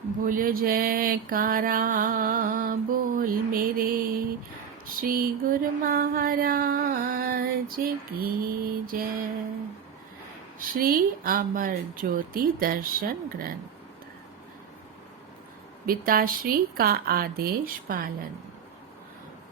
बोल जयकारा बोल मेरे श्री गुरु महाराज की जय। श्री अमर ज्योति दर्शन ग्रंथ। पिताश्री का आदेश पालन।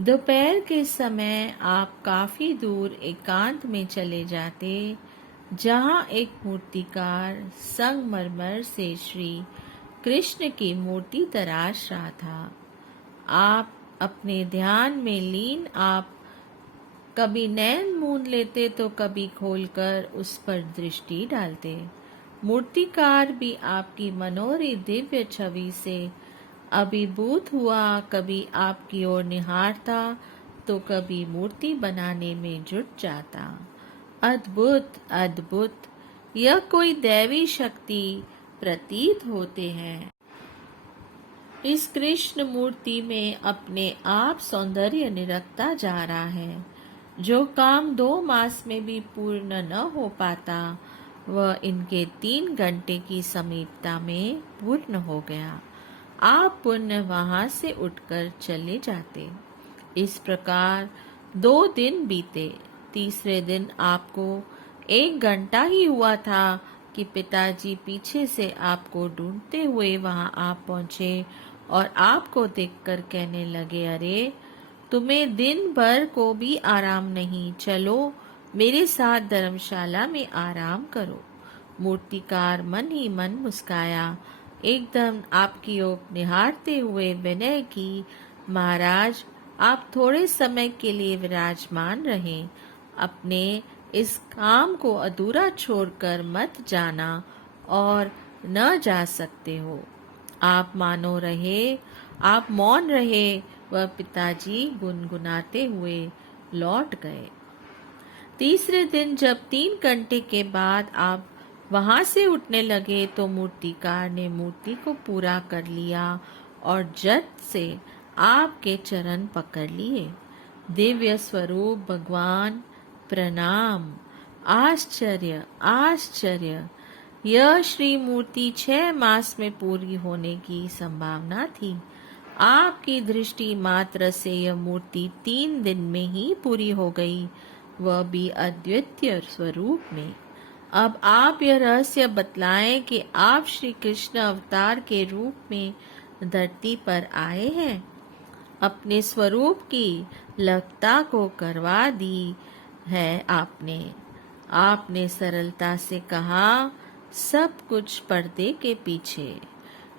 दोपहर के समय आप काफी दूर एकांत में चले जाते, जहां एक मूर्तिकार संगमरमर से श्री कृष्ण की मूर्ति तराश रहा था। आप अपने ध्यान में लीन आप कभी नैन मूंद लेते तो कभी खोलकर उस पर दृष्टि डालते। मूर्तिकार भी आपकी मनोहरी दिव्य छवि से अभिभूत हुआ, कभी आपकी ओर निहारता तो कभी मूर्ति बनाने में जुट जाता। अद्भुत अद्भुत, यह कोई दैवी शक्ति प्रतीत होते हैं। इस कृष्ण मूर्ति में अपने आप सौंदर्य निरखता जा रहा है। जो काम 2 मास में भी पूर्ण न हो पाता, वह इनके 3 घंटे की समीपता में पूर्ण हो गया। आप पुण्य वहां से उठकर चले जाते। इस प्रकार 2 दिन बीते। तीसरे दिन आपको 1 घंटा ही हुआ था कि पिताजी पीछे से आपको ढूंढते हुए वहां आप पहुंचे और आपको देखकर कहने लगे, अरे तुम्हें दिन भर को भी आराम नहीं, चलो मेरे साथ धर्मशाला में आराम करो। मूर्तिकार मन ही मन मुस्काया, एकदम आपकी ओर निहारते हुए विनय की, महाराज आप थोड़े समय के लिए विराजमान रहें, अपने इस काम को अधूरा छोड़कर मत जाना और न जा सकते हो। आप मानो रहे, आप मौन रहे। वह पिताजी गुनगुनाते हुए लौट गए। तीसरे दिन जब 3 घंटे के बाद आप वहां से उठने लगे तो मूर्तिकार ने मूर्ति को पूरा कर लिया और झट से आपके चरण पकड़ लिए। दिव्य स्वरूप भगवान, प्रणाम। आश्चर्य आश्चर्य, यह श्री मूर्ति 6 मास में पूरी होने की संभावना थी। आपकी दृष्टि मात्र से यह मूर्ति 3 दिन में ही पूरी हो गई, वह भी अद्वितीय स्वरूप में। अब आप यह रहस्य बतलाएं कि आप श्री कृष्ण अवतार के रूप में धरती पर आए हैं। अपने स्वरूप की लभता को करवा दी है आपने सरलता से कहा, सब कुछ पर्दे के पीछे।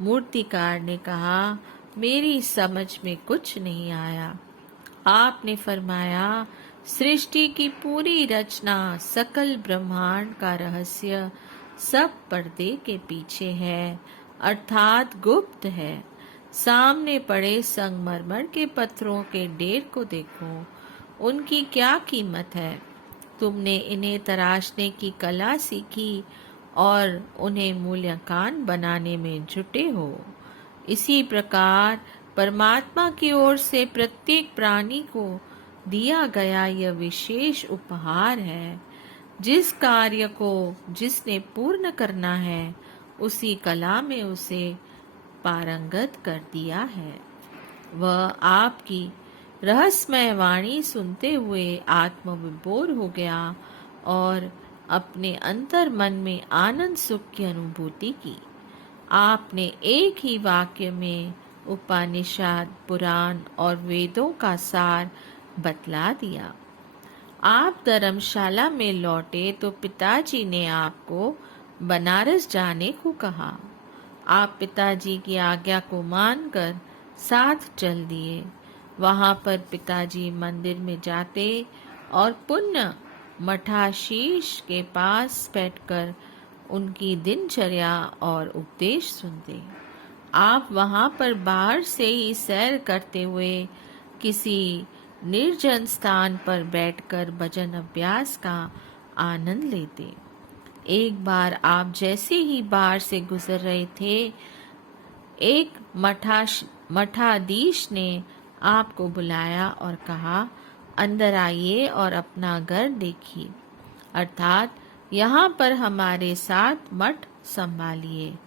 मूर्तिकार ने कहा, मेरी समझ में कुछ नहीं आया। आपने फरमाया, सृष्टि की पूरी रचना, सकल ब्रह्मांड का रहस्य सब पर्दे के पीछे है, अर्थात गुप्त है। सामने पड़े संगमरमर के पत्थरों के ढेर को देखो, उनकी क्या कीमत है। तुमने इन्हें तराशने की कला सीखी और उन्हें मूल्यवान बनाने में जुटे हो। इसी प्रकार परमात्मा की ओर से प्रत्येक प्राणी को दिया गया यह विशेष उपहार है। जिस कार्य को जिसने पूर्ण करना है, उसी कला में उसे पारंगत कर दिया है। वह आपकी रहस्यमय वाणी सुनते हुए आत्मविभोर हो गया और अपने अंतर मन में आनंद सुख की अनुभूति की। आपने एक ही वाक्य में उपनिषद, पुराण और वेदों का सार बतला दिया। आप धर्मशाला में लौटे तो पिताजी ने आपको बनारस जाने को कहा। आप पिताजी की आज्ञा को मानकर साथ चल दिए। वहां पर पिताजी मंदिर में जाते और पुण्य मठाशीष के पास बैठकर उनकी दिनचर्या और उपदेश सुनते। आप वहां पर बाहर से ही सैर करते हुए किसी निर्जन स्थान पर बैठकर भजन अभ्यास का आनंद लेते। एक बार आप जैसे ही बाहर से गुजर रहे थे, एक मठाधीश ने आपको बुलाया और कहा, अंदर आइए और अपना घर देखिए, अर्थात यहाँ पर हमारे साथ मठ संभालिए।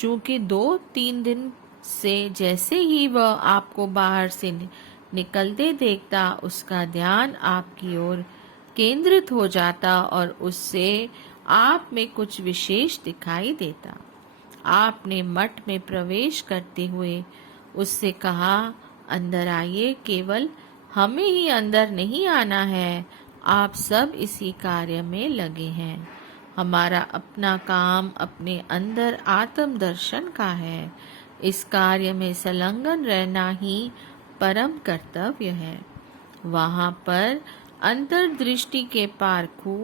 चूंकि 2-3 दिन से जैसे ही वह आपको बाहर से निकलते देखता, उसका ध्यान आपकी ओर केंद्रित हो जाता और उससे आप में कुछ विशेष दिखाई देता। आपने मठ में प्रवेश करते हुए उससे कहा, अंदर आइए, केवल हमें ही अंदर नहीं आना है, आप सब इसी कार्य में लगे हैं। हमारा अपना काम अपने अंदर आत्म दर्शन का है। इस कार्य में संलग्न रहना ही परम कर्तव्य है। वहां पर अंतर्दृष्टि के पारखू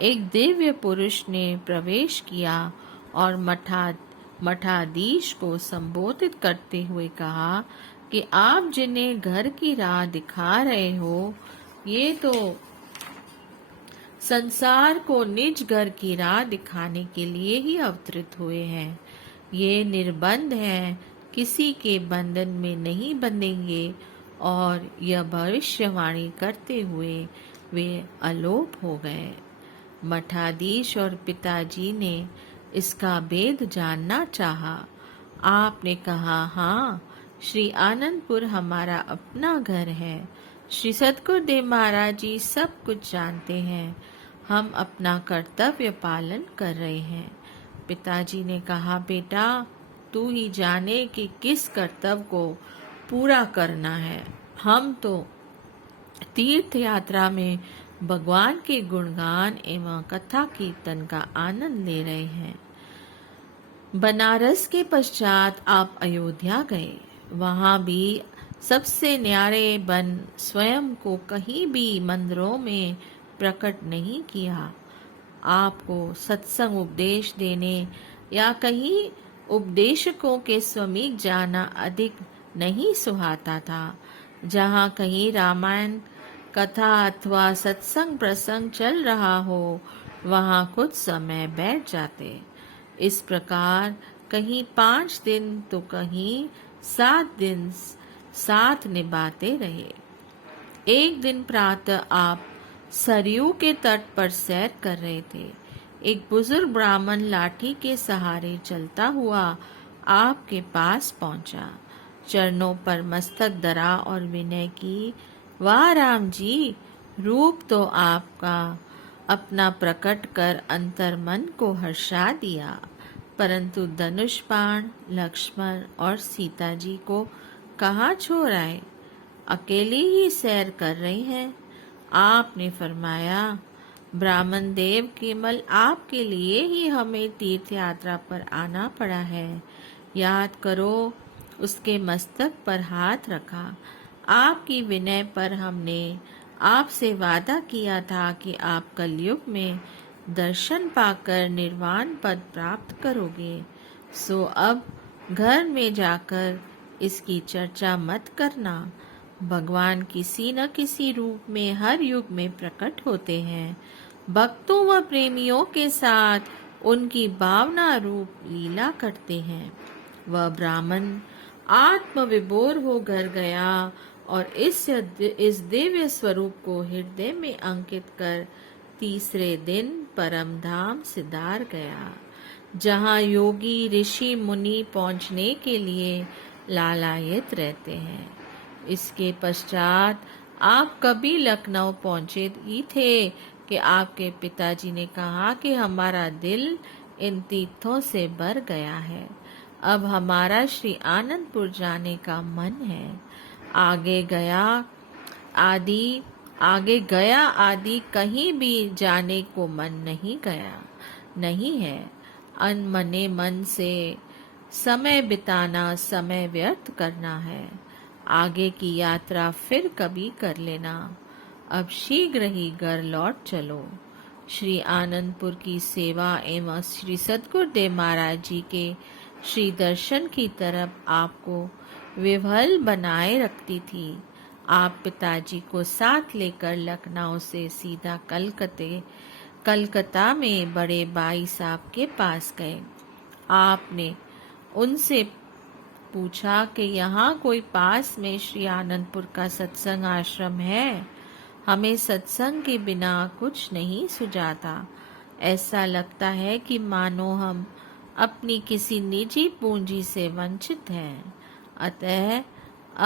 एक दिव्य पुरुष ने प्रवेश किया और मठाधीश को संबोधित करते हुए कहा कि आप जिन्हें घर की राह दिखा रहे हो, ये तो संसार को निज घर की राह दिखाने के लिए ही अवतरित हुए हैं। ये निर्बंध हैं, किसी के बंधन में नहीं बंधेंगे। और यह भविष्यवाणी करते हुए वे अलोप हो गए। मठाधीश और पिताजी ने इसका भेद जानना चाहा। आपने कहा, हाँ, श्री आनंदपुर हमारा अपना घर है। श्री सद्गुरुदेव महाराज जी सब कुछ जानते हैं। हम अपना कर्तव्य पालन कर रहे हैं। पिताजी ने कहा, बेटा, तू ही जाने कि किस कर्तव्य को पूरा करना है। हम तो तीर्थ यात्रा में भगवान के गुणगान एवं कथा कीर्तन का आनंद ले रहे हैं। बनारस के पश्चात आप अयोध्या गए। वहां भी सबसे न्यारे बन स्वयं को कहीं भी मंदिरों में प्रकट नहीं किया। आपको सत्संग उपदेश देने या कहीं उपदेशकों के समीप जाना अधिक नहीं सुहाता था। जहाँ कहीं रामायण कथा अथवा सत्संग प्रसंग चल रहा हो, वहाँ कुछ समय बैठ जाते। इस प्रकार कहीं 5 दिन तो कहीं 7 दिन साथ निभाते रहे। एक दिन प्रातः आप सरयू के तट पर सैर कर रहे थे। एक बुजुर्ग ब्राह्मण लाठी के सहारे चलता हुआ आपके पास पहुंचा। चरणों पर मस्तक धरा और विनय की, वाह राम जी, रूप तो आपका अपना प्रकट कर अंतर मन को हर्षा दिया, परंतु धनुष बाण लक्ष्मण और सीता जी को कहाँ छोड़ आए? अकेली ही सैर कर रही हैं। आपने फरमाया, ब्राह्मण देव, केवल आपके लिए ही हमें तीर्थ यात्रा पर आना पड़ा है। याद करो। उसके मस्तक पर हाथ रखा। आपकी विनय पर हमने आपसे वादा किया था कि आप कलयुग में दर्शन पाकर निर्वाण पद प्राप्त करोगे। सो अब घर में जाकर इसकी चर्चा मत करना। भगवान किसी न किसी रूप में हर युग में प्रकट होते हैं। भक्तों व प्रेमियों के साथ उनकी भावना रूप लीला करते हैं। वह ब्राह्मण आत्मविभोर हो घर गया और इस दिव्य स्वरूप को हृदय में अंकित कर तीसरे दिन परम धाम सिधार गया, जहाँ योगी ऋषि मुनि पहुँचने के लिए लालायित रहते हैं। इसके पश्चात आप कभी लखनऊ पहुँचे ही थे कि आपके पिताजी ने कहा कि हमारा दिल इन तीर्थों से भर गया है। अब हमारा श्री आनंदपुर जाने का मन है। आगे गया आदि कहीं भी जाने को मन नहीं है। अनमने मन से समय बिताना समय व्यर्थ करना है। आगे की यात्रा फिर कभी कर लेना। अब शीघ्र ही घर लौट चलो। श्री आनंदपुर की सेवा एवं श्री सद्गुरुदेव महाराज जी के श्री दर्शन की तरफ आपको विह्वल बनाए रखती थी। आप पिताजी को साथ लेकर लखनऊ से सीधा कलकत्ता में बड़े भाई साहब के पास गए। आपने उनसे पूछा कि यहाँ कोई पास में श्री आनंदपुर का सत्संग आश्रम है? हमें सत्संग के बिना कुछ नहीं सुझाता। ऐसा लगता है कि मानो हम अपनी किसी निजी पूंजी से वंचित हैं। अतः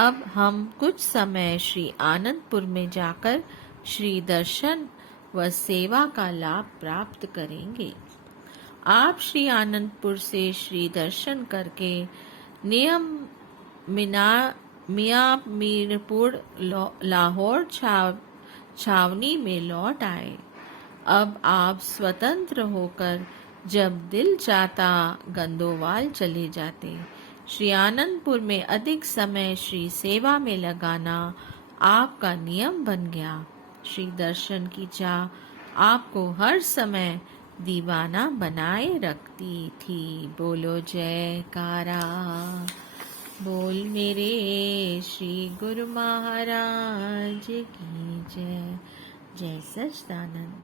अब हम कुछ समय श्री आनंदपुर में जाकर श्री दर्शन व सेवा का लाभ प्राप्त करेंगे। आप श्री आनंदपुर से श्री दर्शन करके नियम मियाँ मीरपुर लाहौर छावनी में लौट आए। अब आप स्वतंत्र होकर जब दिल चाहता गंदोवाल चले जाते। श्री आनंदपुर में अधिक समय श्री सेवा में लगाना आपका नियम बन गया। श्री दर्शन की चाह आपको हर समय दीवाना बनाए रखती थी। बोलो जयकारा, बोल मेरे श्री गुरु महाराज की जय। जय सच्चिदानंद।